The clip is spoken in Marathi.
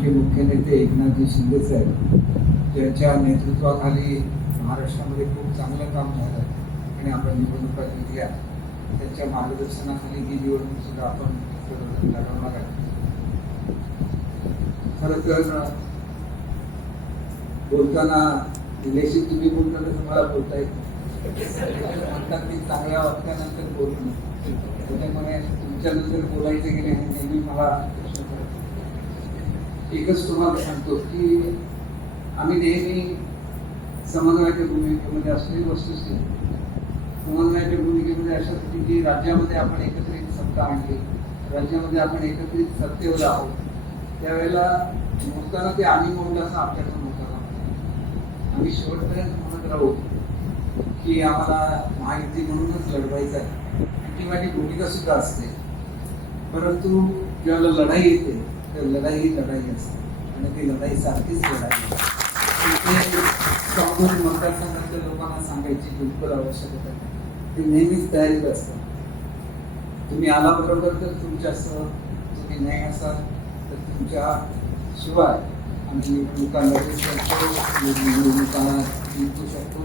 आमचे मुख्य नेते एकनाथजी शिंदे साहेब ज्यांच्या नेतृत्वाखाली महाराष्ट्रामध्ये खूप चांगलं काम झालं आणि आपण निवडणुका जिंकल्या. त्यांच्या मार्गदर्शनाखाली ही निवडणूक सुद्धा आपण लढवणार आहे खरं तर बोलताना इलेक्शन तुम्ही बोलता तर तुम्हाला बोलता येत म्हणतात की चांगल्या वाटल्यानंतर बोलू त्याच्यामुळे तुमच्यानंतर बोलायचे की नाही नेहमी मला प्रश्न पडतो. एकच तुम्हाला सांगतो की आम्ही नेहमी समन्वयाच्या भूमिकेमध्ये असलेली वस्तुस्थिती समन्वयाच्या भूमिकेमध्ये अशा स्थिती की राज्यामध्ये आपण एकत्रित सत्ता आणली राज्यामध्ये आपण एकत्रित सत्तेवर आहोत त्यावेळेला मोजताना ते आम्ही मोडलं असं आपल्याकडून होतं आम्ही शेवटपर्यंत म्हणत राहू की आम्हाला महायुती म्हणूनच लढवायचं आहे. ती माझी भूमिका सुद्धा असते. परंतु ज्याला लढाई येते लढाई ही लढाई असते. आणि ती लढाई सारखीच लढाई आहे. मतदारसंघातल्या लोकांना सांगायची बिलकुल आवश्यकता नाही ते नेहमीच तयारीत असतात तुम्ही आला बरोबर तर तुमच्यासह तुम्ही नाही असाल तर तुमच्या शिवाय आम्ही निवडणुका लढू शकतो निवडणुका जिंकू शकतो.